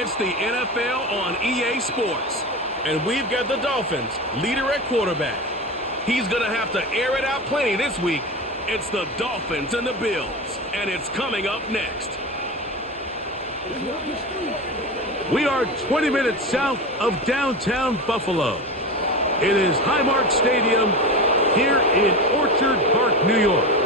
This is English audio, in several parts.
It's the NFL on EA Sports. And we've got the Dolphins, leader at quarterback. He's going to have to air it out plenty this week. It's the Dolphins and the Bills, and it's coming up next. We are 20 minutes south of downtown Buffalo. It is Highmark Stadium here in Orchard Park, New York.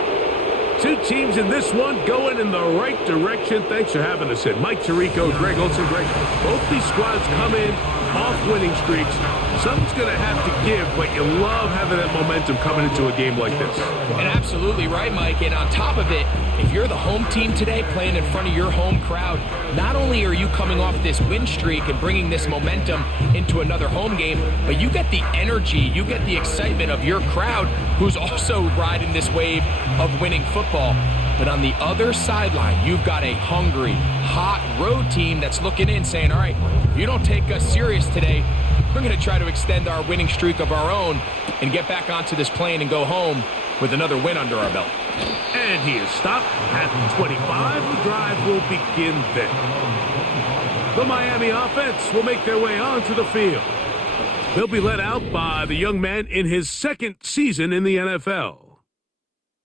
Two teams in this one going in the right direction. Thanks for having us in. Mike Tirico, Greg Olsen. Greg, both these squads come in off winning streaks. Something's going to have to give, but you love having that momentum coming into a game like this. And absolutely right, Mike. And on top of it, if you're the home team today playing in front of your home crowd, not only are you coming off this win streak and bringing this momentum into another home game, but you get the energy, you get the excitement of your crowd who's also riding this wave of winning football. But on the other sideline, you've got a hungry, hot road team that's looking in saying, all right, if you don't take us serious today, we're going to try to extend our winning streak of our own and get back onto this plane and go home with another win under our belt. And he is stopped at the 25. The drive will begin there. The Miami offense will make their way onto the field. They'll be led out by the young man in his second season in the NFL.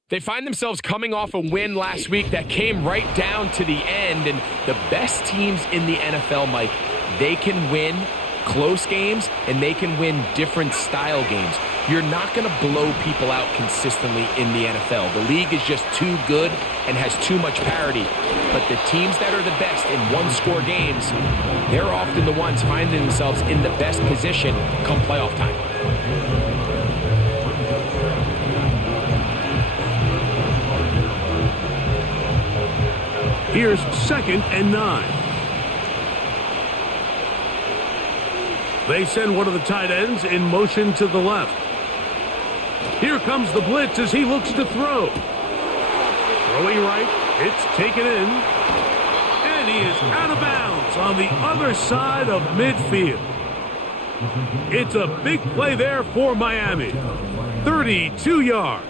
They find themselves coming off a win last week that came right down to the end. And the best teams in the NFL, Mike, they can win close games and they can win different style games. You're not going to blow people out consistently in the NFL. The league is just too good and has too much parity. But the teams that are the best in one-score games, they're often the ones finding themselves in the best position come playoff time. Here's 2nd and 9. They send one of the tight ends in motion to the left. Here comes the blitz as he looks to throw. Throwing right, it's taken in. And he is out of bounds on the other side of midfield. It's a big play there for Miami. 32 yards.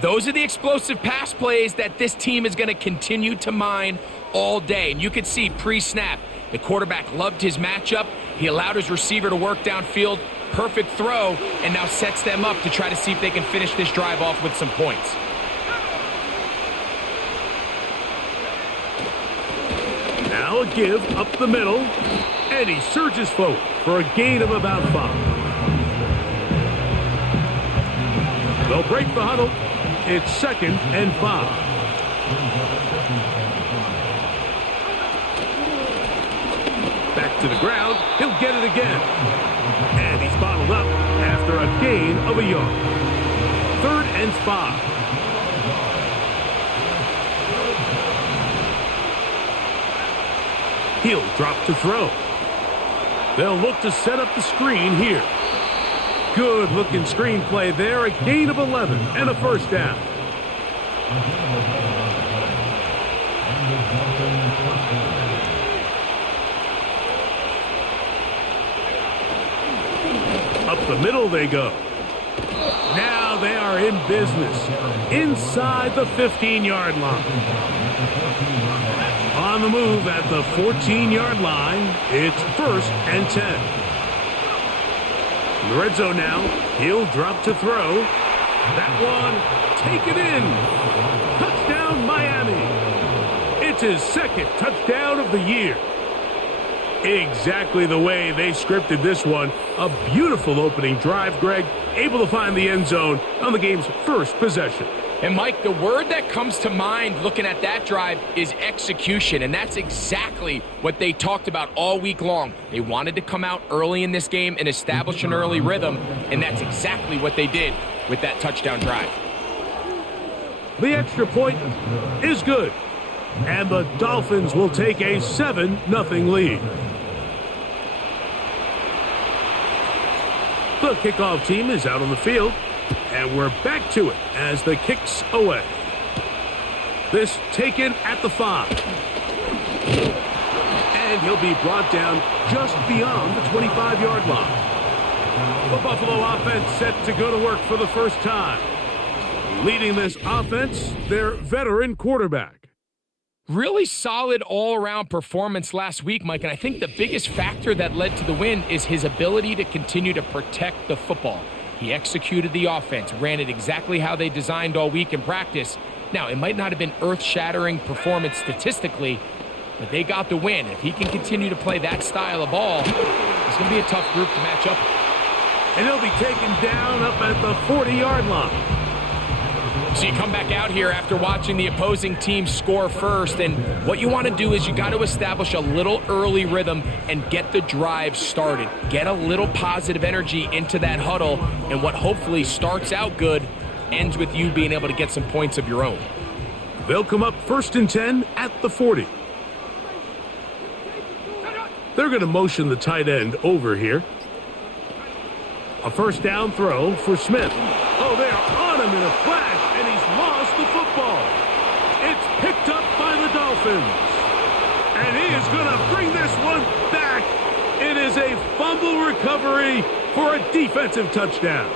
Those are the explosive pass plays that this team is going to continue to mine all day. And you can see pre-snap, the quarterback loved his matchup. He allowed his receiver to work downfield. Perfect throw, and now sets them up to try to see if they can finish this drive off with some points. Now a give up the middle, and he surges forward for a gain of about 5. They'll break the huddle. It's 2nd and 5. Back to the ground. He'll get it again. And he's bottled up after a gain of a yard. 3rd and 5. He'll drop to throw. They'll look to set up the screen here. Good-looking screenplay there. A gain of 11 and a first down. Up the middle they go. Now they are in business. Inside the 15-yard line. On the move at the 14-yard line, it's 1st and 10. In the red zone now, he'll drop to throw. That one, taken in. Touchdown, Miami. It's his 2nd touchdown of the year. Exactly the way they scripted this one. A beautiful opening drive, Greg. Able to find the end zone on the game's first possession. And, Mike, the word that comes to mind looking at that drive is execution, and that's exactly what they talked about all week long. They wanted to come out early in this game and establish an early rhythm, and that's exactly what they did with that touchdown drive. The extra point is good, and the Dolphins will take a 7-0 lead. The kickoff team is out on the field. And we're back to it as the kick's away. This taken at the 5. And he'll be brought down just beyond the 25-yard line. The Buffalo offense set to go to work for the first time. Leading this offense, their veteran quarterback. Really solid all-around performance last week, Mike, and I think the biggest factor that led to the win is his ability to continue to protect the football. He executed the offense, ran it exactly how they designed all week in practice. Now, it might not have been earth-shattering performance statistically, but they got the win. If he can continue to play that style of ball, it's going to be a tough group to match up with. And he'll be taken down up at the 40-yard line. So you come back out here after watching the opposing team score first, and what you want to do is you got to establish a little early rhythm and get the drive started. Get a little positive energy into that huddle, and what hopefully starts out good ends with you being able to get some points of your own. They'll come up 1st and 10 at the 40. They're going to motion the tight end over here. A first down throw for Smith. Oh, they are on him in a flash, and he's lost the football. It's picked up by the Dolphins. And he is going to bring this one back. It is a fumble recovery for a defensive touchdown.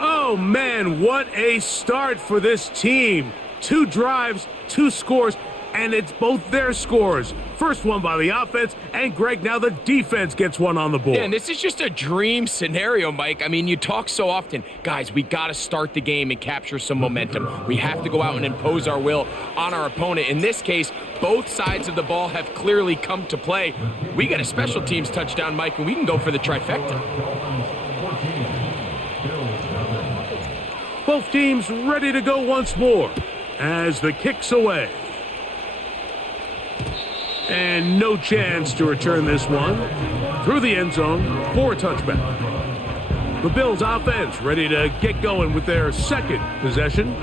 Oh, man, what a start for this team. 2 drives, 2 scores, and it's both their scores. First one by the offense, and Greg, now the defense gets one on the board. Yeah, and this is just a dream scenario, Mike. I mean, you talk so often, guys, we got to start the game and capture some momentum. We have to go out and impose our will on our opponent. In this case, both sides of the ball have clearly come to play. We got a special teams touchdown, Mike, and we can go for the trifecta. Both teams ready to go once more as the kick's away. And no chance to return this one through the end zone for a touchback. The Bills offense ready to get going with their second possession.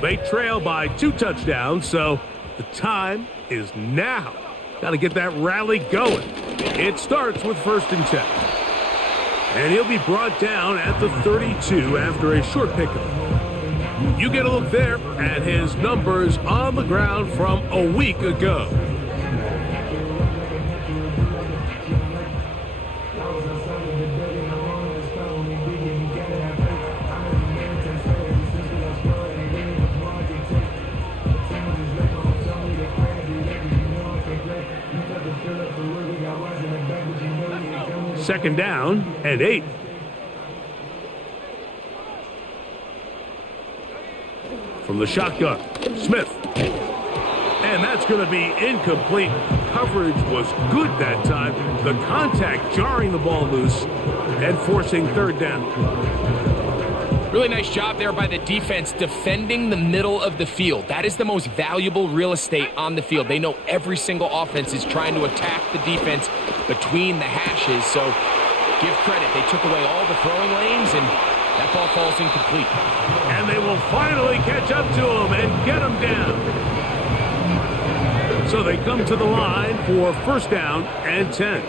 They trail by 2 touchdowns, so the time is now. Got to get that rally going. It starts with 1st and 10. And he'll be brought down at the 32 after a short pickup. You get a look there at his numbers on the ground from a week ago. Second down and 8. From the shotgun, Smith. And that's going to be incomplete. Coverage was good that time. The contact jarring the ball loose and forcing 3rd down. Really nice job there by the defense defending the middle of the field. That is the most valuable real estate on the field. They know every single offense is trying to attack the defense between the hashes. So give credit. They took away all the throwing lanes, and that ball falls incomplete. And they will finally catch up to him and get him down. So they come to the line for 1st down and 10.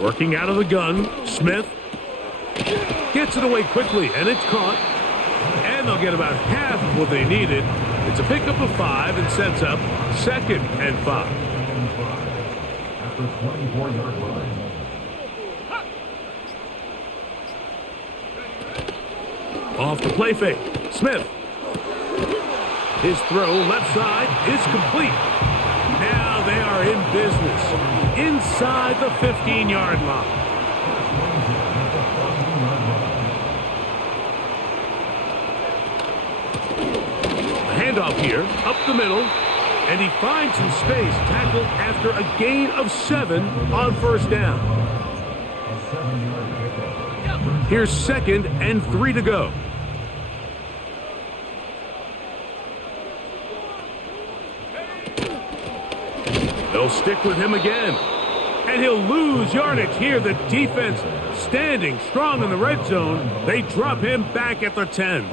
Working out of the gun, Smith gets it away quickly, and it's caught. And they'll get about half of what they needed. It's a pickup of 5 and sets up 2nd and 5. Off the play fake, Smith. His throw left side is complete. Now they are in business inside the 15-yard line. A handoff here, up the middle, and he finds some space, tackled after a gain of 7 on 1st down. Here's 2nd and 3 to go. They'll stick with him again. And he'll lose yardage here. The defense standing strong in the red zone. They drop him back at the 10.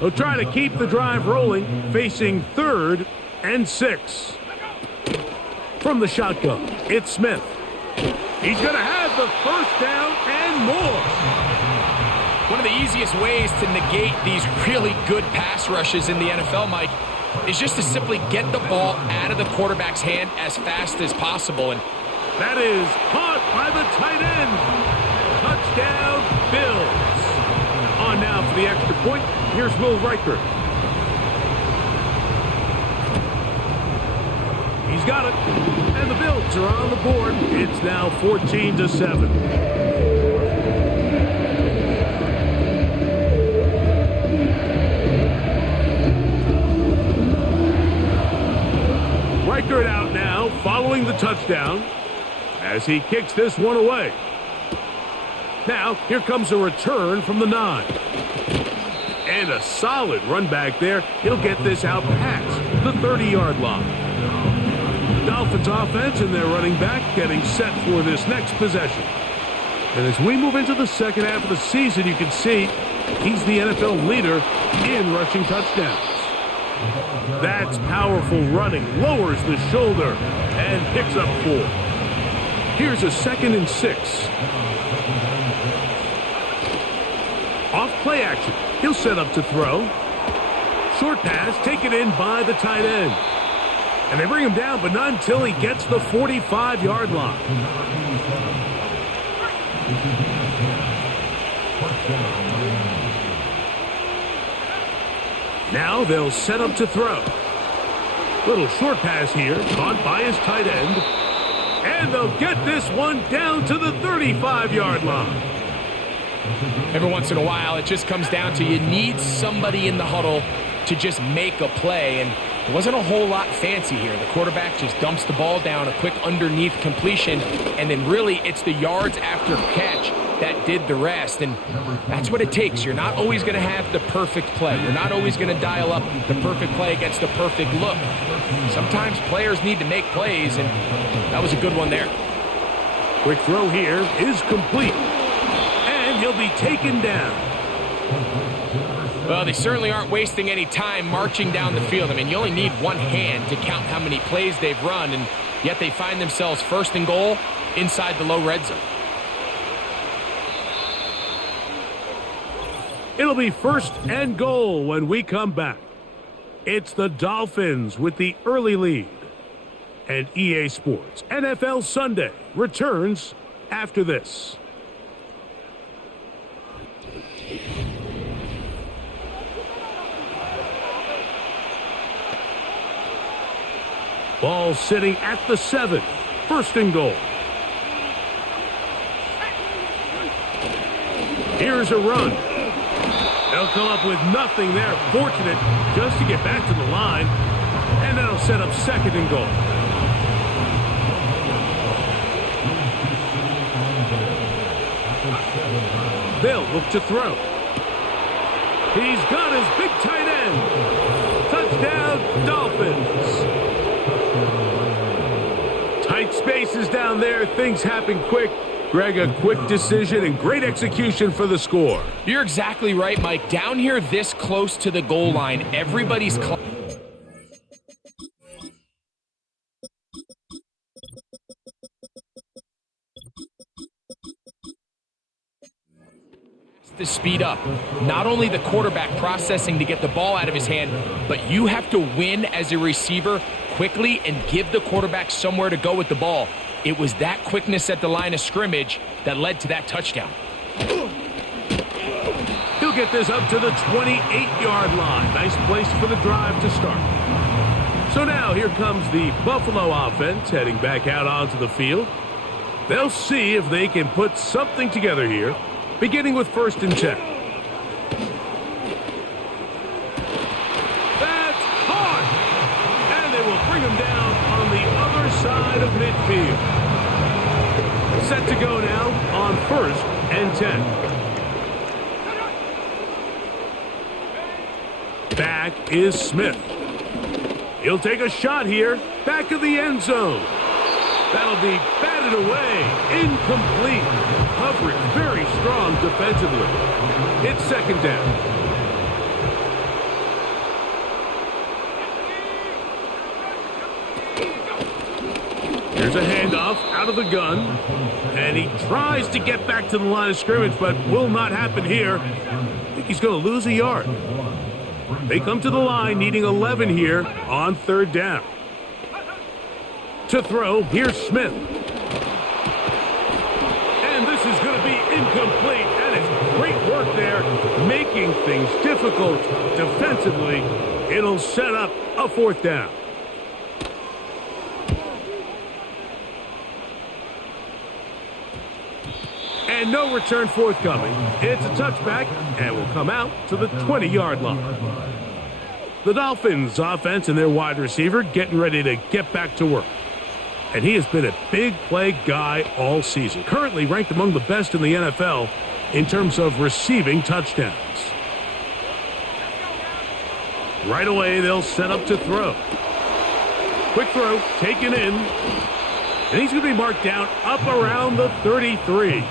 They'll try to keep the drive rolling, facing 3rd and 6. From the shotgun, it's Smith. He's going to have the 1st down and more. One of the easiest ways to negate these really good pass rushes in the NFL, Mike, is just to simply get the ball out of the quarterback's hand as fast as possible. And that is caught by the tight end. Touchdown, Bills. On now for the extra point. Here's Will Reichert. He's got it. And the Bills are on the board. It's now 14-7. Reichert out now, following the touchdown, as he kicks this one away. Now, here comes a return from the 9. And a solid run back there. He'll get this out past the 30-yard line. The Dolphins offense and their running back getting set for this next possession. And as we move into the second half of the season, you can see he's the NFL leader in rushing touchdowns. That's powerful running, lowers the shoulder, and picks up 4. Here's a 2nd and 6. Off play action. He'll set up to throw. Short pass taken in by the tight end. And they bring him down, but not until he gets the 45-yard line. Now they'll set up to throw. Little short pass here, caught by his tight end. And they'll get this one down to the 35-yard line. Every once in a while, it just comes down to you need somebody in the huddle to just make a play, and it wasn't a whole lot fancy here. The quarterback just dumps the ball down, a quick underneath completion, and then really it's the yards after catch that did the rest, and that's what it takes. You're not always going to have the perfect play. You're not always going to dial up the perfect play against the perfect look. Sometimes players need to make plays, and that was a good one there. Quick throw here is complete. He'll be taken down. Well, they certainly aren't wasting any time marching down the field. I mean, you only need one hand to count how many plays they've run, and yet they find themselves 1st and goal inside the low red zone. It'll be 1st and goal when we come back. It's the Dolphins with the early lead. And EA Sports NFL Sunday returns after this. Ball sitting at the 7. 1st and goal. Here's a run. They'll come up with nothing there. Fortunate just to get back to the line. And that'll set up 2nd and goal. They'll look to throw. He's got his big tight end. Touchdown, Dolphins. Tight spaces down there. Things happen quick. Greg, a quick decision and great execution for the score. You're exactly right, Mike. Down here this close to the goal line, everybody's to speed up. Not only the quarterback processing to get the ball out of his hand, but you have to win as a receiver quickly and give the quarterback somewhere to go with the ball. It was that quickness at the line of scrimmage that led to that touchdown. He'll get this up to the 28-yard line. Nice place for the drive to start. So now here comes the Buffalo offense heading back out onto the field. They'll see if they can put something together here, beginning with 1st and 10. That's hard! And they will bring him down on the other side of midfield. Set to go now on 1st and 10. Back is Smith. He'll take a shot here, back of the end zone. That'll be batted away, incomplete. Covering very strong defensively. It's 2nd down. Here's a handoff out of the gun. And he tries to get back to the line of scrimmage, but will not happen here. I think he's going to lose a yard. They come to the line needing 11 here on 3rd down. To throw, here's Smith. And this is going to be Incomplete. That is great work there, making things difficult defensively. It'll set up a 4th down. And no return forthcoming. It's a touchback and will come out to the 20-yard line. The Dolphins offense and their wide receiver getting ready to get back to work. And he has been a big play guy all season. Currently ranked among the best in the NFL in terms of receiving touchdowns. Right away, they'll set up to throw. Quick throw, taken in. And he's going to be marked down up around the 33.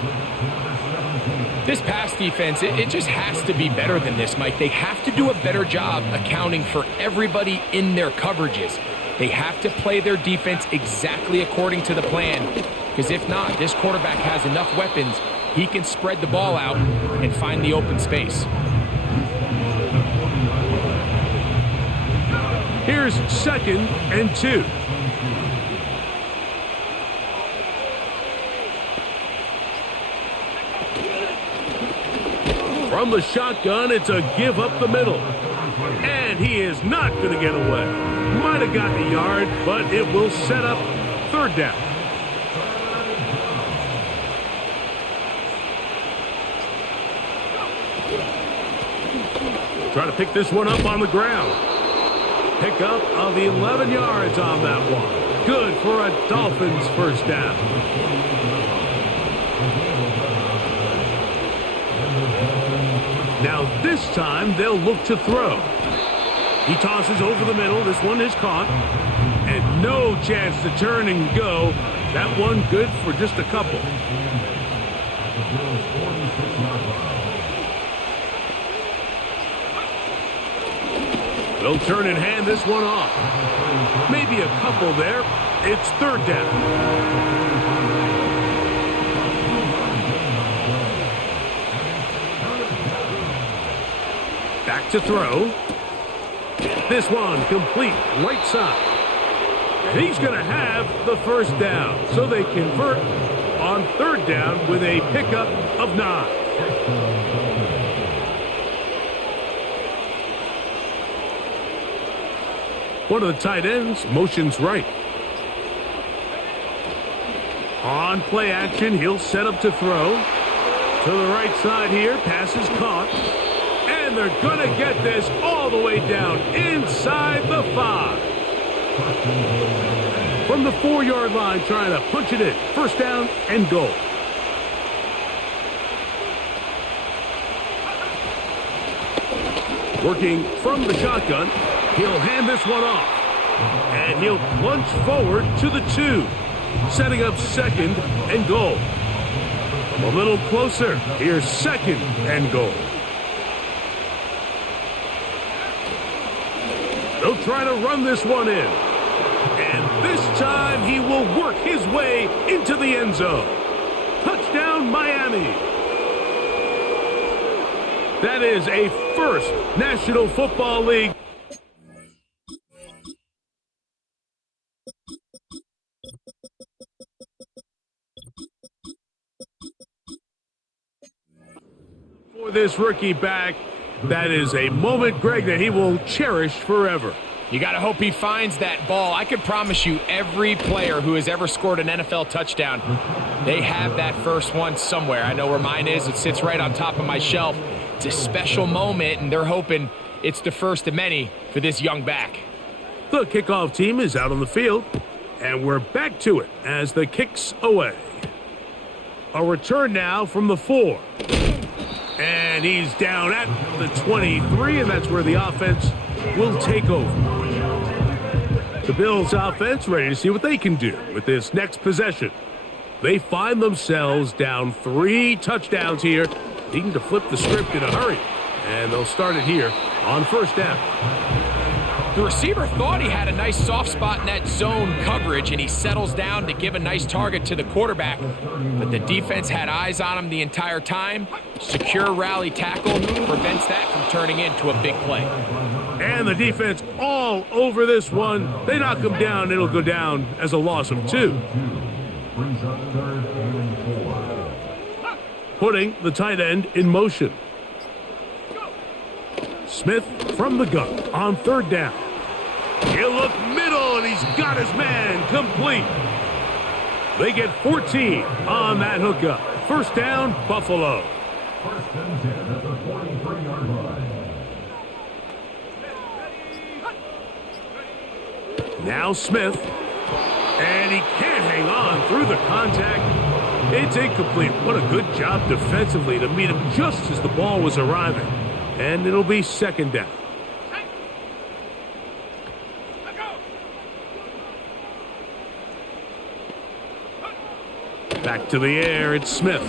This pass defense, it just has to be better than this, Mike. They have to do a better job accounting for everybody in their coverages. They have to play their defense exactly according to the plan, because if not, this quarterback has enough weapons. He can spread the ball out and find the open space. Here's 2nd and 2. From the shotgun, it's a give up the middle. And he is not going to get away. Might have gotten a yard, but it will set up 3rd down. Try to pick this one up on the ground. Pickup of 11 yards on that one. Good for a Dolphins 1st down. Now this time they'll look to throw. He tosses over the middle. This one is caught. And no chance to turn and go. That one good for just a couple. They'll turn and hand this one off. Maybe a couple there. It's 3rd down. Back to throw. This one complete right side. And he's going to have the 1st down. So they convert on 3rd down with a pickup of 9. One of the tight ends motions right. On play action, he'll set up to throw. To the right side here, pass is caught. And they're going to get this all the way down inside the 5. From the 4-yard line, trying to punch it in. 1st down and goal. Working from the shotgun, he'll hand this one off. And he'll plunge forward to the 2. Setting up 2nd and goal. A little closer. Here's 2nd and goal. They'll try to run this one in. And this time he will work his way into the end zone. Touchdown, Miami. That is a 1st National Football League. For this rookie back, that is a moment, Greg, that he will cherish forever. You got to hope he finds that ball. I can promise you every player who has ever scored an NFL touchdown, they have that first one somewhere. I know where mine is. It sits right on top of my shelf. It's a special moment, and they're hoping it's the first of many for this young back. The kickoff team is out on the field, and we're back to it as the kick's away. A return now from the 4. And he's down at the 23, and that's where the offense will take over. The Bills offense ready to see what they can do with this next possession. They find themselves down 3 touchdowns here, needing to flip the script in a hurry. And they'll start it here on 1st down. The receiver thought he had a nice soft spot in that zone coverage, and he settles down to give a nice target to the quarterback. But the defense had eyes on him the entire time. Secure rally tackle prevents that from turning into a big play. And the defense all over this one. They knock him down. It'll go down as a loss of 2. putting the tight end in motion. Smith from the gun on third down. He'll look middle, and he's got his man complete. They get 14 on that hookup. First down, Buffalo. First and 10 at the 43-yard line. Now Smith, and he can't hang on through the contact. It's incomplete. What a good job defensively to meet him just as the ball was arriving. And it'll be second down. Back to the air, it's Smith.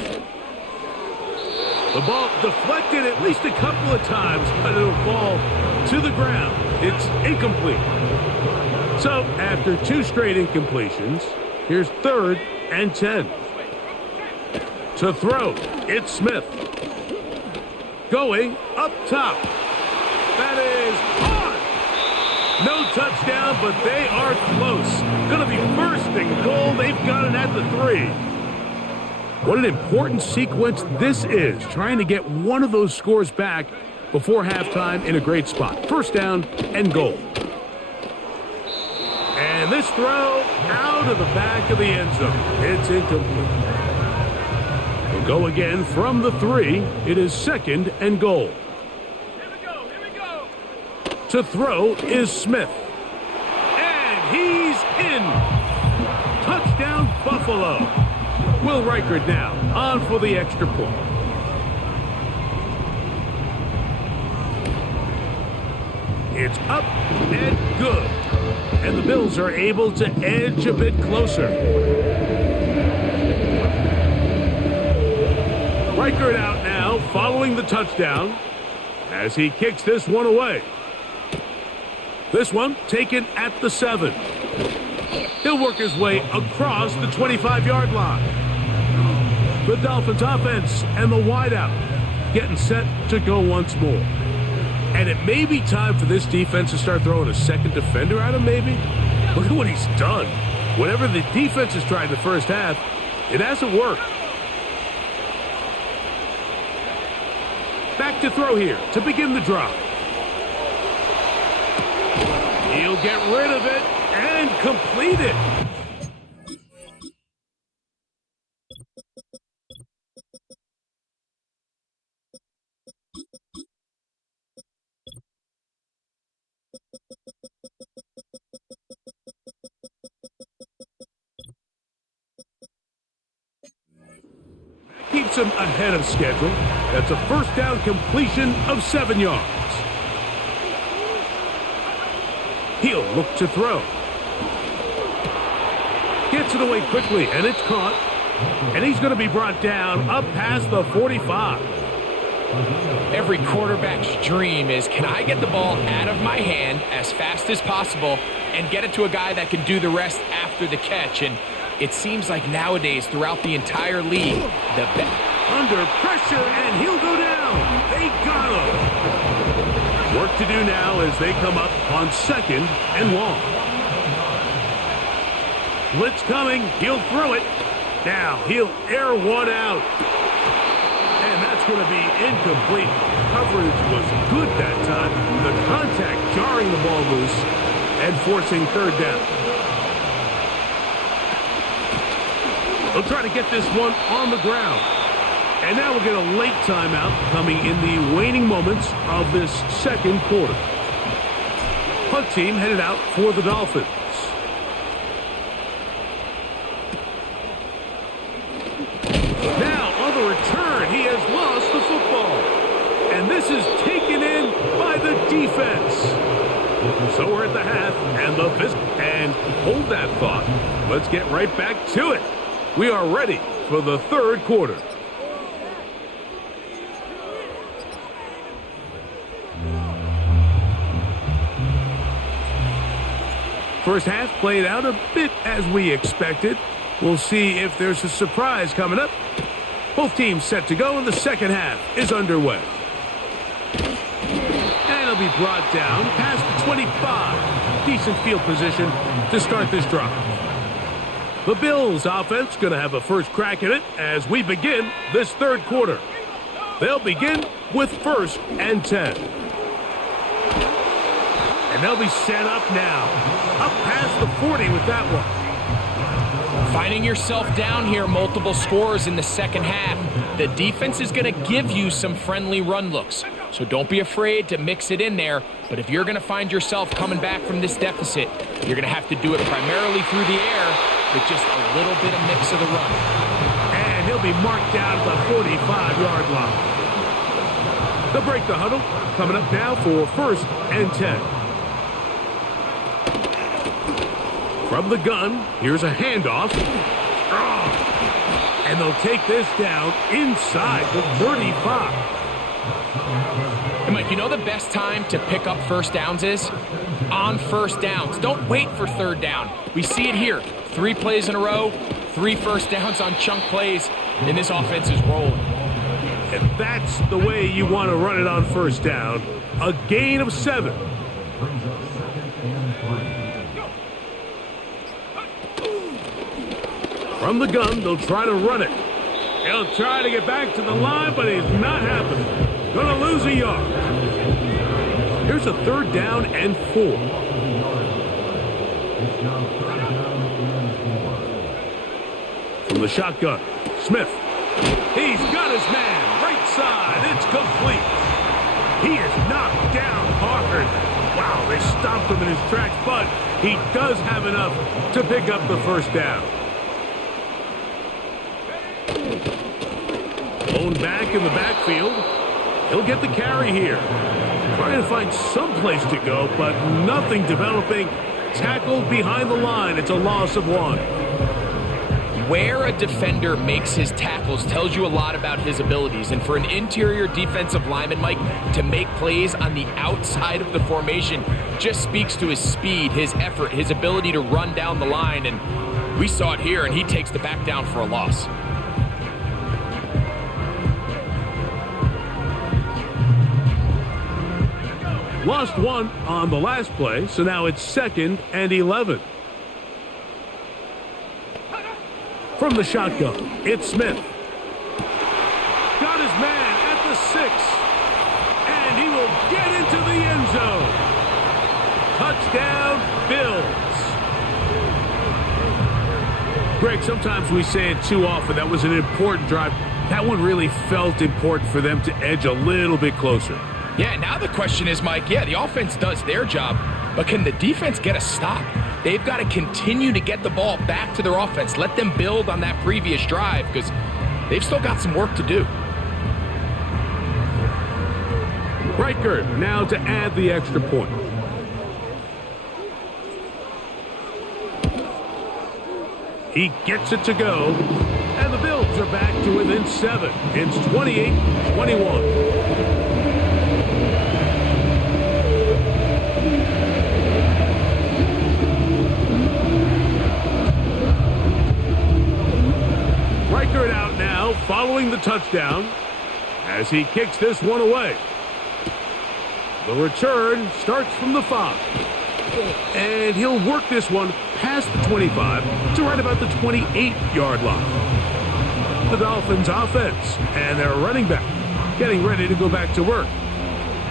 The ball deflected at least a couple of times, but it'll fall to the ground. It's incomplete. So, after two straight incompletions, here's third and 10. To throw, it's Smith. Going up top. That is on. No touchdown, but they are close. Going to be first and goal. They've got it at the 3. What an important sequence this is, trying to get one of those scores back before halftime in a great spot. First down and goal. And this throw out of the back of the end zone. It's incomplete. We'll go again from the 3. It is second and goal. Here we go. To throw is Smith. And he's in. Touchdown, Buffalo. Will Reichard now on for the extra point. It's up and good. And the Bills are able to edge a bit closer. Reichard out now following the touchdown as he kicks this one away. This one taken at the 7. He'll work his way across the 25-yard line. The Dolphins offense and the wideout getting set to go once more. And it may be time for this defense to start throwing a second defender at him, maybe. Look at what he's done. Whatever the defense has tried in the first half, it hasn't worked. Back to throw here to begin the drive. He'll get rid of it and complete it. Keeps him ahead of schedule. That's a first down completion of 7 yards. He'll look to throw. Gets it away quickly, and it's caught. And he's going to be brought down up past the 45. Every quarterback's dream is, can I get the ball out of my hand as fast as possible and get it to a guy that can do the rest after the catch? And it seems like nowadays, throughout the entire league, under pressure, and he'll go down. They got him. Work to do now as they come up on second and long. Blitz coming. He'll throw it. Now he'll air one out. And that's going to be incomplete. Coverage was good that time. The contact jarring the ball loose and forcing third down. They'll try to get this one on the ground. And now we'll get a late timeout coming in the waning moments of this second quarter. Punt team headed out for the Dolphins. Now on the return, he has lost the football. And this is taken in by the defense. So we're at the half and the fifth. And hold that thought. Let's get right back to it. We are ready for the third quarter. First half played out a bit as we expected. We'll see if there's a surprise coming up. Both teams set to go, and the second half is underway. And it'll be brought down past the 25. Decent field position to start this drive. The Bills offense going to have a first crack at it as we begin this third quarter. They'll begin with 1st and 10. And they'll be set up now. Up past the 40 with that one. Finding yourself down here, multiple scores in the second half. The defense is going to give you some friendly run looks. So don't be afraid to mix it in there. But if you're going to find yourself coming back from this deficit, you're going to have to do it primarily through the air with just a little bit of mix of the run. And he'll be marked down at the 45-yard line. They'll break the huddle. Coming up now for 1st and 10. From the gun, here's a handoff. And they'll take this down inside the 35. And Mike, you know the best time to pick up first downs is? On first downs. Don't wait for third down. We see it here. 3 plays in a row, 3 first downs on chunk plays, and this offense is rolling. And that's the way you want to run it on first down. A gain of 7. From the gun, they'll try to run it. He'll try to get back to the line, but it's not happening. Gonna lose a yard. Here's a 3rd down and 4. From the shotgun, Smith. He's got his man. Right side. It's complete. He is knocked down hard. Wow, they stopped him in his tracks, but he does have enough to pick up the first down. Blown back in the backfield. He'll get the carry here. Trying to find some place to go, but nothing developing. Tackled behind the line. It's a loss of 1. Where a defender makes his tackles tells you a lot about his abilities. And for an interior defensive lineman, Mike, to make plays on the outside of the formation just speaks to his speed, his effort, his ability to run down the line. And we saw it here, and he takes the back down for a loss. Lost 1 on the last play, so now it's 2nd and 11. From the shotgun, it's Smith. Got his man at the 6. And he will get into the end zone. Touchdown, Bills. Greg, sometimes we say it too often. That was an important drive. That one really felt important for them to edge a little bit closer. Yeah, now the question is, Mike, the offense does their job, but can the defense get a stop? They've got to continue to get the ball back to their offense. Let them build on that previous drive because they've still got some work to do. Reichert now to add the extra point. He gets it to go, and the Bills are back to within 7. It's 28-21. Reichert out now, following the touchdown, as he kicks this one away. The return starts from the 5. And he'll work this one past the 25 to right about the 28-yard line. The Dolphins offense and their running back getting ready to go back to work.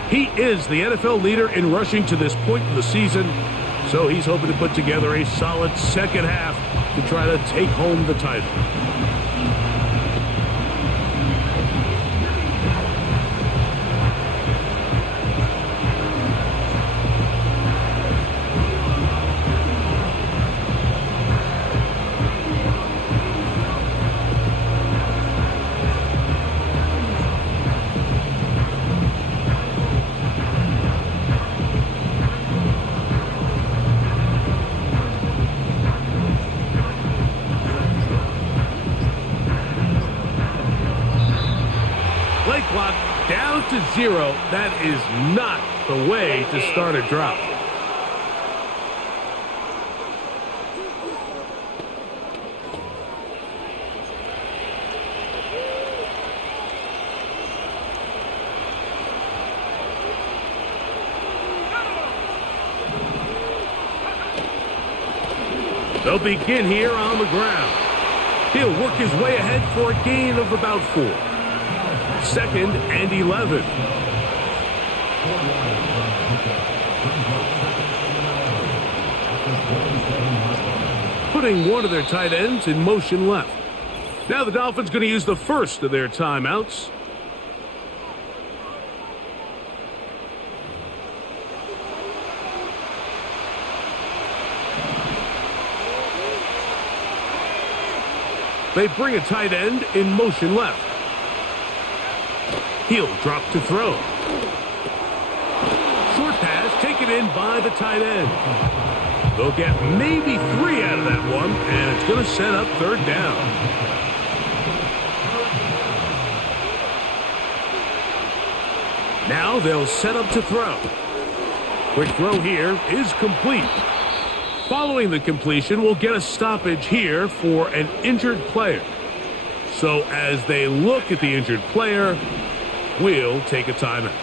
He is the NFL leader in rushing to this point in the season, so he's hoping to put together a solid second half to try to take home the title. Play clock down to 0. That is not the way to start a drive. They'll begin here on the ground. He'll work his way ahead for a gain of about 4. 2nd and 11. Putting one of their tight ends in motion left. Now the Dolphins going to use the first of their timeouts. They bring a tight end in motion left. He'll drop to throw. Short pass taken in by the tight end. They'll get maybe 3 out of that one, and it's going to set up 3rd down. Now they'll set up to throw. Quick throw here is complete. Following the completion, we'll get a stoppage here for an injured player. So as they look at the injured player, we'll take a timeout.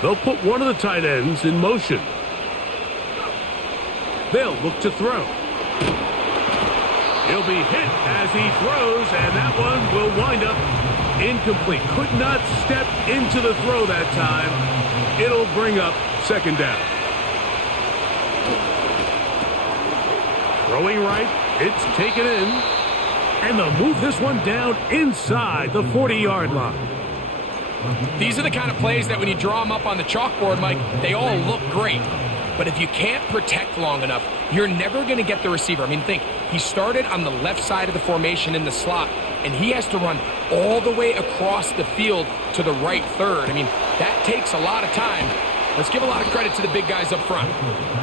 They'll put one of the tight ends in motion. They'll look to throw. He'll be hit as he throws, and that one will wind up incomplete. Could not step into the throw that time. It'll bring up 2nd down. Throwing right, it's taken in. And they'll move this one down inside the 40-yard line. These are the kind of plays that when you draw them up on the chalkboard, Mike, they all look great. But if you can't protect long enough, you're never going to get the receiver. I mean, think, he started on the left side of the formation in the slot, and he has to run all the way across the field to the right third. I mean, that takes a lot of time. Let's give a lot of credit to the big guys up front.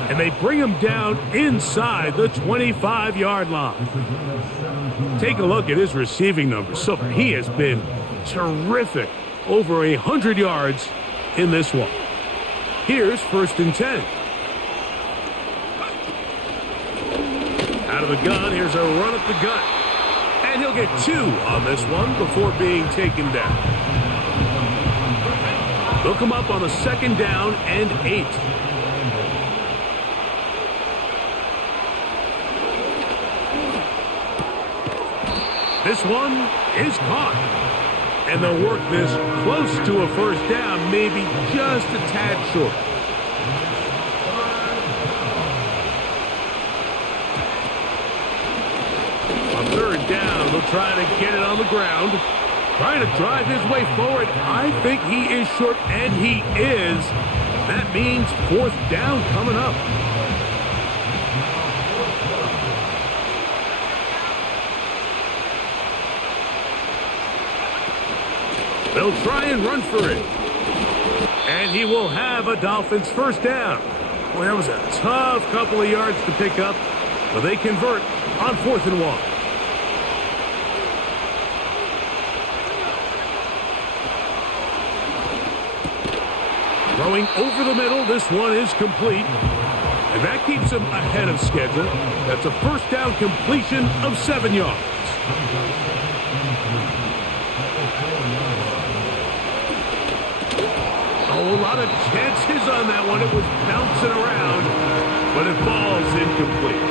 And they bring him down inside the 25-yard line. Take a look at his receiving numbers. So he has been terrific. Over 100 yards in this one. Here's 1st and 10. Out of the gun, here's a run up the gut. And he'll get 2 on this one before being taken down. They'll come up on a 2nd down and 8. This one is caught. And they'll work this close to a 1st down, maybe just a tad short. On 3rd down, they'll try to get it on the ground. Trying to drive his way forward. I think he is short, and he is. That means 4th down coming up. They'll try and run for it. And he will have a Dolphins 1st down. Boy, that was a tough couple of yards to pick up, but they convert on 4th and 1. Throwing over the middle, this one is complete. And that keeps him ahead of schedule. That's a 1st down completion of 7 yards. A lot of chances on that one. It was bouncing around, but it falls incomplete.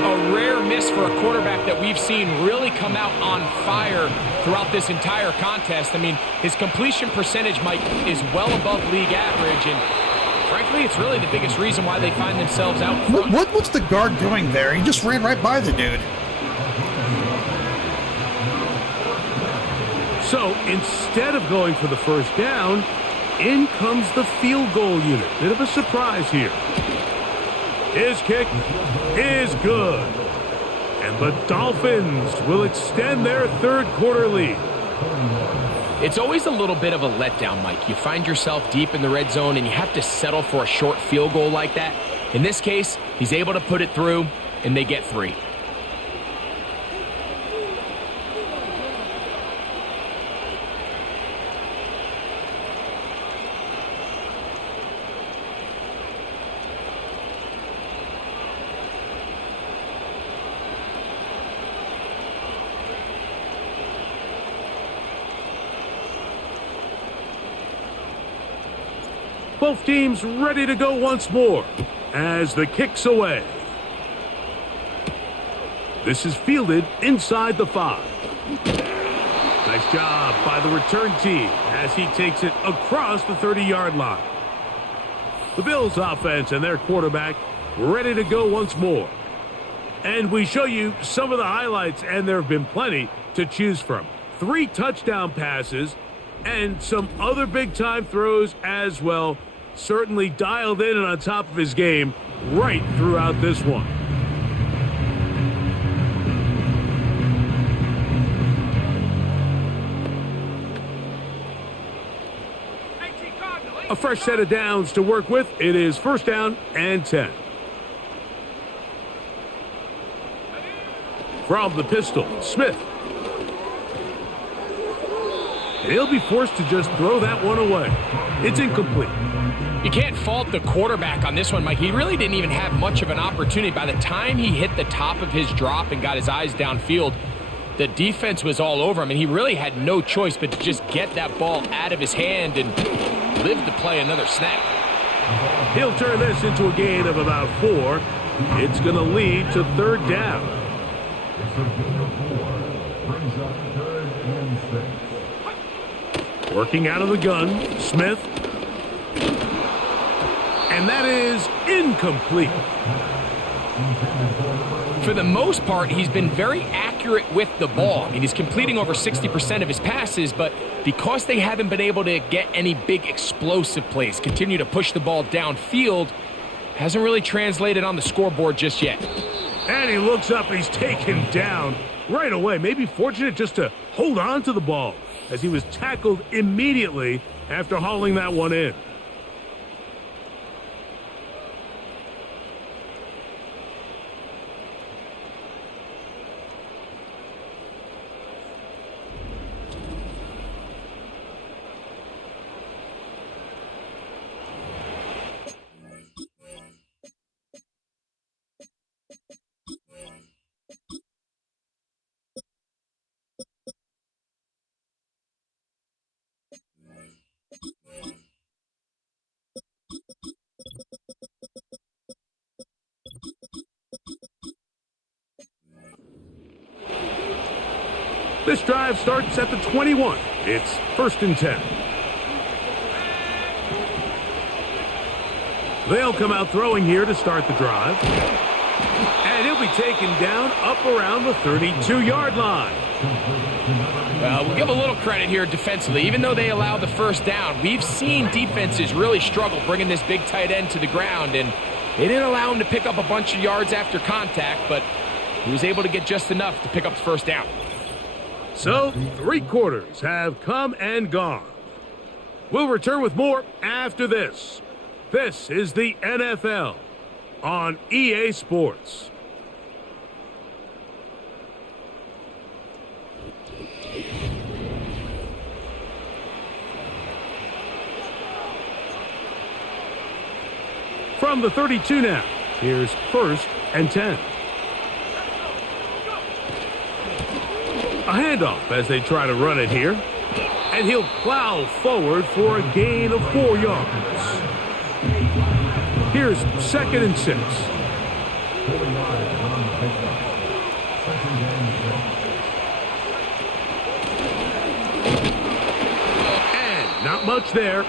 A rare miss for a quarterback that we've seen really come out on fire throughout this entire contest. I mean, his completion percentage, Mike, is well above league average, and frankly, it's really the biggest reason why they find themselves out front. What's the guard doing there? He just ran right by the dude. So instead of going for the 1st down, in comes the field goal unit. Bit of a surprise here. His kick is good. And the Dolphins will extend their 3rd quarter lead. It's always a little bit of a letdown, Mike. You find yourself deep in the red zone and you have to settle for a short field goal like that. In this case, he's able to put it through, and they get 3. Both teams ready to go once more. as the kick's away. This is fielded inside the 5. Nice job by the return team as he takes it across the 30-yard line. The Bills offense and their quarterback ready to go once more. And we show you some of the highlights, and there have been plenty to choose from. 3 touchdown passes and some other big-time throws as well. Certainly dialed in and on top of his game right throughout this one. A fresh set of downs to work with. It is 1st down and 10. From the pistol, Smith. And he'll be forced to just throw that one away. It's incomplete. You can't fault the quarterback on this one, Mike. He really didn't even have much of an opportunity. By the time he hit the top of his drop and got his eyes downfield, the defense was all over him, and he really had no choice but to just get that ball out of his hand and live to play another snap. He'll turn this into a gain of about 4. It's going to lead to 3rd down. Working out of the gun, Smith. And that is incomplete. For the most part, he's been very accurate with the ball. I mean, he's completing over 60% of his passes, but because they haven't been able to get any big explosive plays, continue to push the ball downfield, hasn't really translated on the scoreboard just yet. And he looks up and he's taken down right away. Maybe fortunate just to hold on to the ball as he was tackled immediately after hauling that one in. This drive starts at the 21. It's 1st and 10. They'll come out throwing here to start the drive. And he'll be taken down up around the 32-yard line. Well, we'll give a little credit here defensively. Even though they allowed the 1st down, we've seen defenses really struggle bringing this big tight end to the ground, and they didn't allow him to pick up a bunch of yards after contact, but he was able to get just enough to pick up the 1st down. So, 3 quarters have come and gone. We'll return with more after this. This is the NFL on EA Sports. From the 32 now, here's 1st and 10. A handoff as they try to run it here. And he'll plow forward for a gain of 4 yards. Here's 2nd and 6. And not much there.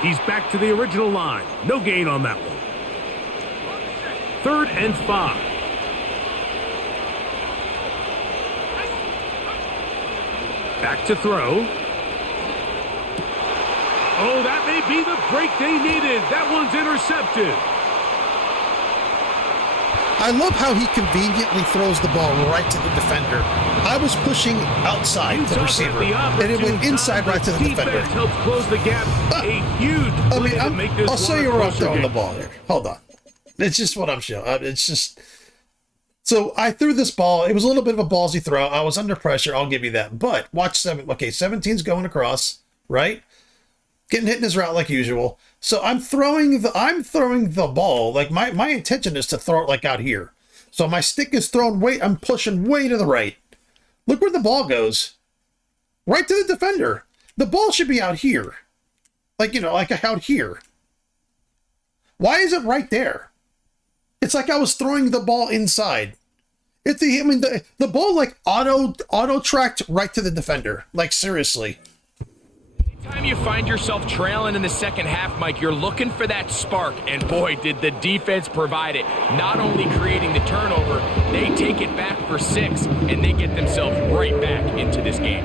He's back to the original line. No gain on that one. 3rd and 5. Back to throw. Oh, that may be the break they needed. That one's intercepted. I love how he conveniently throws the ball right to the defender. I was pushing outside to the receiver, and it went inside right to the defender. Helps close the gap. A huge play to make this I'll show you where I'm throwing the game. ball here. Hold on. It's just what I'm showing. It's just... So I threw this ball. It was a little bit of a ballsy throw. I was under pressure. I'll give you that. But watch 17's going across, right? Getting hit in his route like usual. So I'm throwing the ball. Like my intention is to throw it like out here. So my stick is thrown I'm pushing way to the right. Look where the ball goes. Right to the defender. The ball should be out here. Like out here. Why is it right there? It's like I was throwing the ball inside. The ball like auto tracked right to the defender. Like, seriously. Anytime you find yourself trailing in the second half, Mike, you're looking for that spark, and boy, did the defense provide it. Not only creating the turnover, they take it back for 6, and they get themselves right back into this game.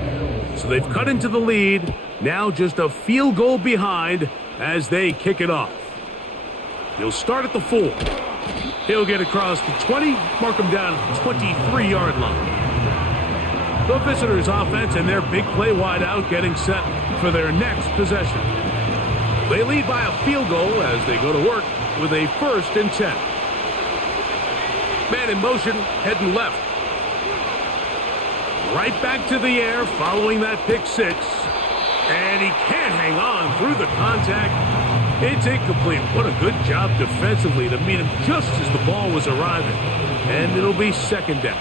So they've cut into the lead, now just a field goal behind as they kick it off. He'll start at the 4. He'll get across the 20, mark him down at the 23-yard line. The visitors' offense and their big play wideout getting set for their next possession. They lead by a field goal as they go to work with a 1st and 10. Man in motion, heading left. Right back to the air following that pick 6. And he can't hang on through the contact. It's incomplete. What a good job defensively to meet him just as the ball was arriving. And it'll be 2nd down.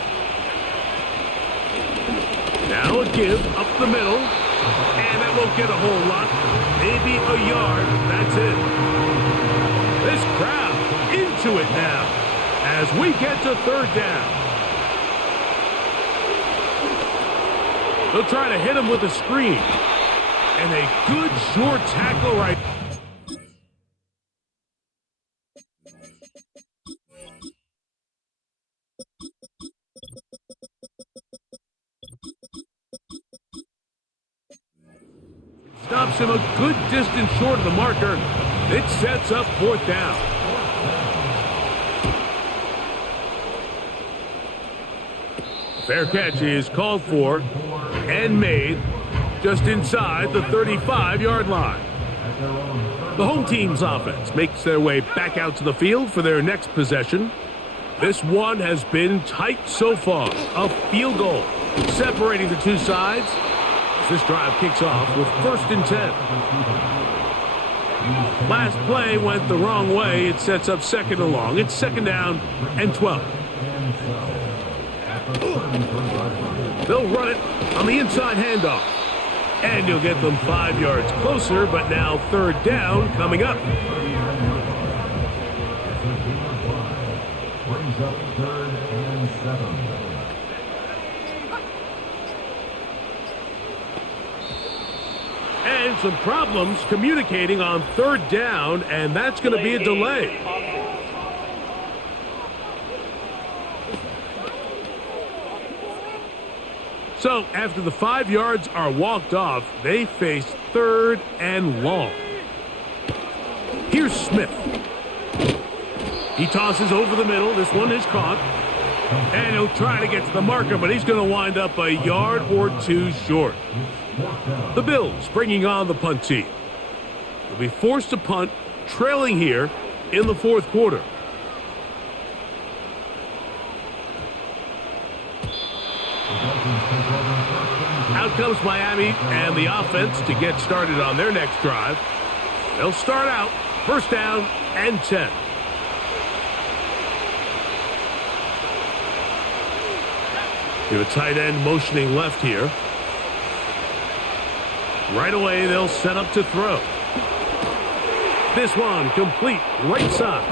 Now a give up the middle. And that won't get a whole lot. Maybe a yard. That's it. This crowd into it now as we get to 3rd down. They'll try to hit him with a screen. And a good short tackle right. Stops him a good distance short of the marker. It sets up 4th down. Fair catch is called for and made just inside the 35-yard line. The home team's offense makes their way back out to the field for their next possession. This one has been tight so far. A field goal separating the two sides. This drive kicks off with 1st and 10. Last play went the wrong way. It sets up 2nd and long. It's 2nd down and 12. They'll run it on the inside handoff. And you'll get them 5 yards closer, but now 3rd down coming up. Brings up 3rd and 7. And some problems communicating on 3rd down, and that's going to be a delay. So after the 5 yards are walked off, they face 3rd and long. Here's Smith. He tosses over the middle. This one is caught. And he'll try to get to the marker, but he's going to wind up a yard or 2 short. The Bills bringing on the punt team. They'll be forced to punt, trailing here in the 4th quarter. Out comes Miami and the offense to get started on their next drive. They'll start out 1st down and 10. We have a tight end motioning left here. Right away, they'll set up to throw. This one complete right side.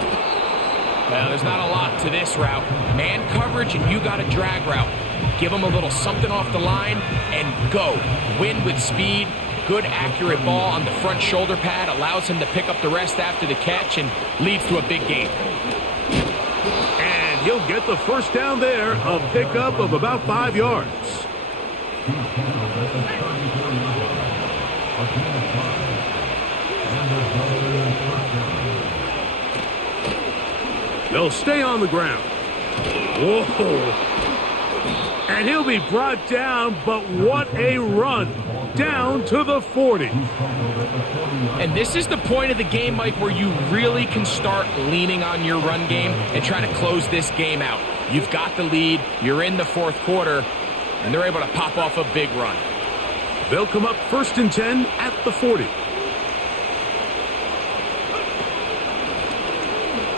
Well, there's not a lot to this route. Man coverage, and you got a drag route. Give them a little something off the line and go. Win with speed. Good, accurate ball on the front shoulder pad. Allows him to pick up the rest after the catch and leads to a big gain. And he'll get the 1st down there. A pickup of about 5 yards. They'll stay on the ground. Whoa. And he'll be brought down, but what a run. Down to the 40. And this is the point of the game, Mike, where you really can start leaning on your run game and try to close this game out. You've got the lead. You're in the 4th quarter, and they're able to pop off a big run. They'll come up 1st and 10 at the 40.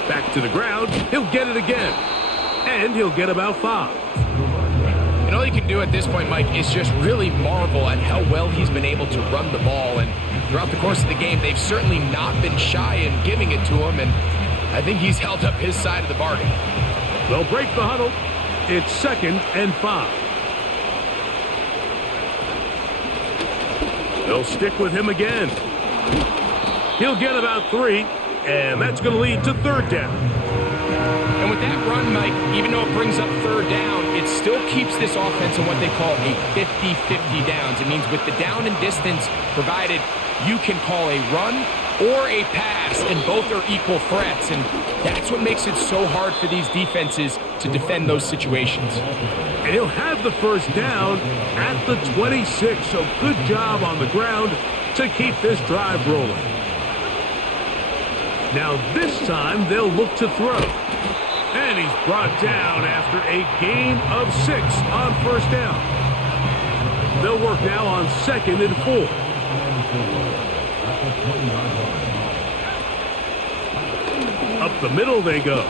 Back to the ground. He'll get it again. And he'll get about 5. And all you can do at this point, Mike, is just really marvel at how well he's been able to run the ball. And throughout the course of the game, they've certainly not been shy in giving it to him. And I think he's held up his side of the bargain. They'll break the huddle. It's 2nd and 5. They'll stick with him again. He'll get about 3, and that's going to lead to 3rd down. And with that run, Mike, even though it brings up 3rd down, it still keeps this offense in what they call a 50-50 downs. It means with the down and distance provided, you can call a run or a pass, and both are equal threats. And that's what makes it so hard for these defenses to defend those situations. And he'll have the 1st down at the 26, so good job on the ground to keep this drive rolling. Now this time they'll look to throw. And he's brought down after a gain of 6 on 1st down. They'll work now on 2nd and 4. Up the middle they go.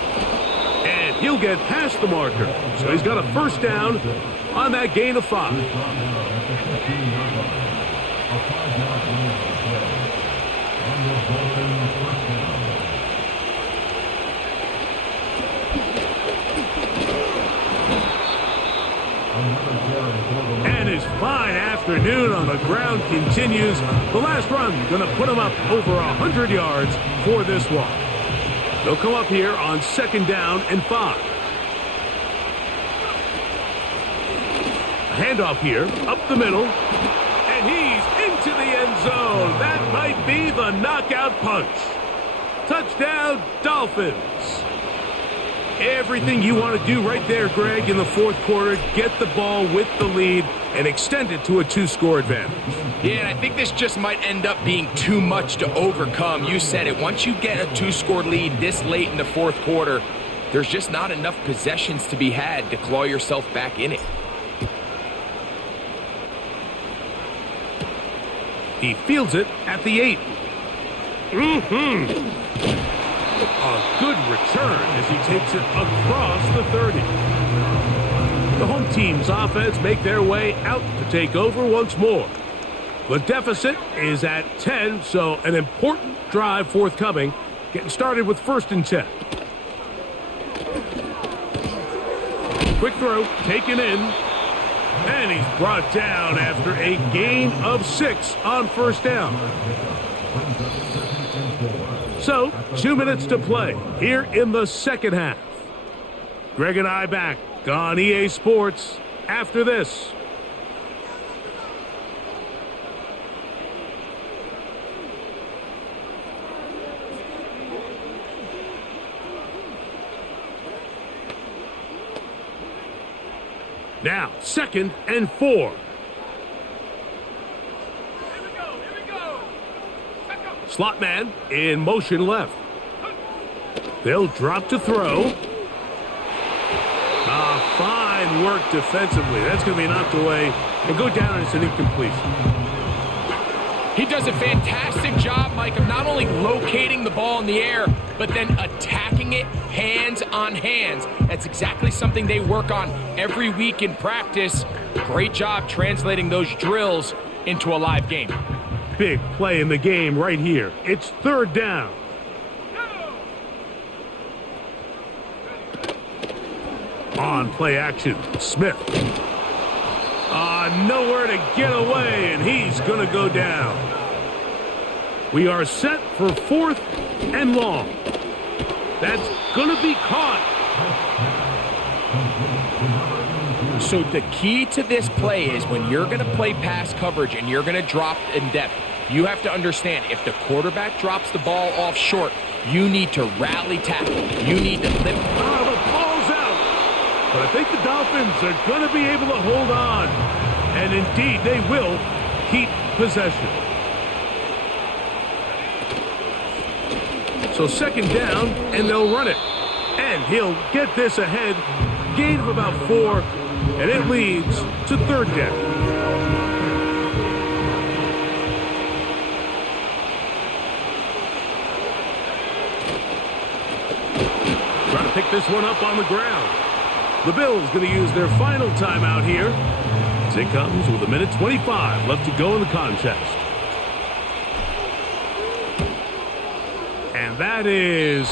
And he'll get past the marker. So he's got a 1st down on that gain of 5. And his fine afternoon on the ground continues. The last run going to put him up over 100 yards for this one. They'll come up here on 2nd down and 5. A handoff here, up the middle, and he's into the end zone. That might be the knockout punch. Touchdown, Dolphins. Everything you want to do right there, Greg, in the 4th quarter, get the ball with the lead and extend it to a 2-score advantage. Yeah, and I think this just might end up being too much to overcome. You said it. Once you get a 2-score lead this late in the 4th quarter, there's just not enough possessions to be had to claw yourself back in it. He fields it at the 8. A good return as he takes it across the 30. The home team's offense make their way out to take over once more. The deficit is at 10, so an important drive forthcoming, getting started with 1st and 10. Quick throw, taken in, and he's brought down after a gain of 6 on 1st down. So, 2 minutes to play here in the 2nd half. Greg and I back on EA Sports after this. Now, 2nd and 4. Slot man in motion left. They'll drop to throw. Fine work defensively. That's going to be knocked away and go down, and it's an incompletion. He does a fantastic job, Mike, of not only locating the ball in the air, but then attacking it hands on hands. That's exactly something they work on every week in practice. Great job translating those drills into a live game. Big play in the game right here. It's 3rd down. On play action, Smith. Nowhere to get away, and he's going to go down. We are set for 4th and long. That's going to be caught. So the key to this play is when you're going to play pass coverage and you're going to drop in depth, you have to understand if the quarterback drops the ball off short, you need to rally tackle. You need to lift. The ball's out. But I think the Dolphins are going to be able to hold on. And indeed, they will keep possession. So 2nd down, and they'll run it. And he'll get this ahead. Gain of about 4, and it leads to 3rd down. Trying to pick this one up on the ground. The Bills going to use their final timeout here. As it comes with 1:25 left to go in the contest. And that is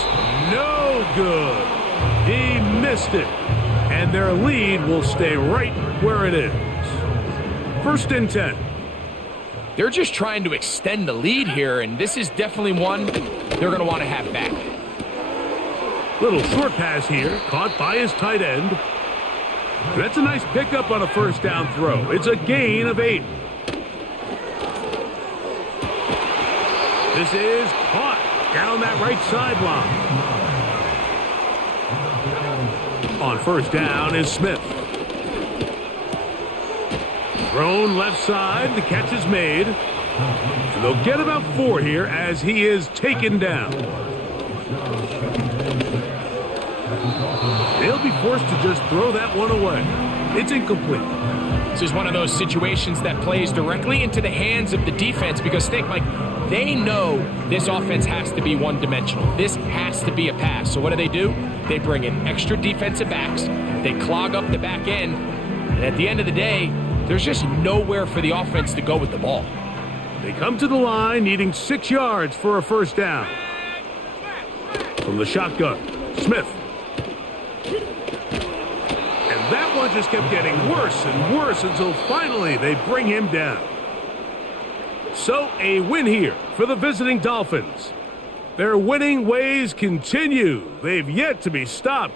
No good. He missed it. And their lead will stay right where it is. 1st and 10. They're just trying to extend the lead here, and this is definitely one they're going to want to have back. Little short pass here, caught by his tight end. That's a nice pickup on a 1st down throw. It's a gain of 8. This is caught down that right sideline. On 1st down is Smith. Thrown left side, the catch is made. And they'll get about 4 here as he is taken down. They'll be forced to just throw that one away. It's incomplete. This is one of those situations that plays directly into the hands of the defense because think, Mike, they know this offense has to be one-dimensional. This has to be a pass. So what do? They bring in extra defensive backs. They clog up the back end. And at the end of the day, there's just nowhere for the offense to go with the ball. They come to the line needing 6 yards for a 1st down. From the shotgun, Smith. And that one just kept getting worse and worse until finally they bring him down. So a win here for the visiting Dolphins. Their winning ways continue. They've yet to be stopped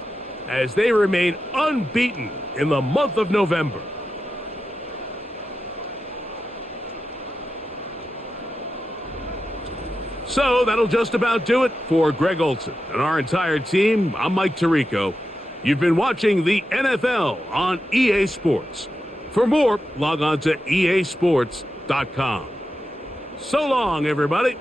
as they remain unbeaten in the month of November. So that'll just about do it for Greg Olsen and our entire team. I'm Mike Tirico. You've been watching the NFL on EA Sports. For more, log on to easports.com. So long, everybody.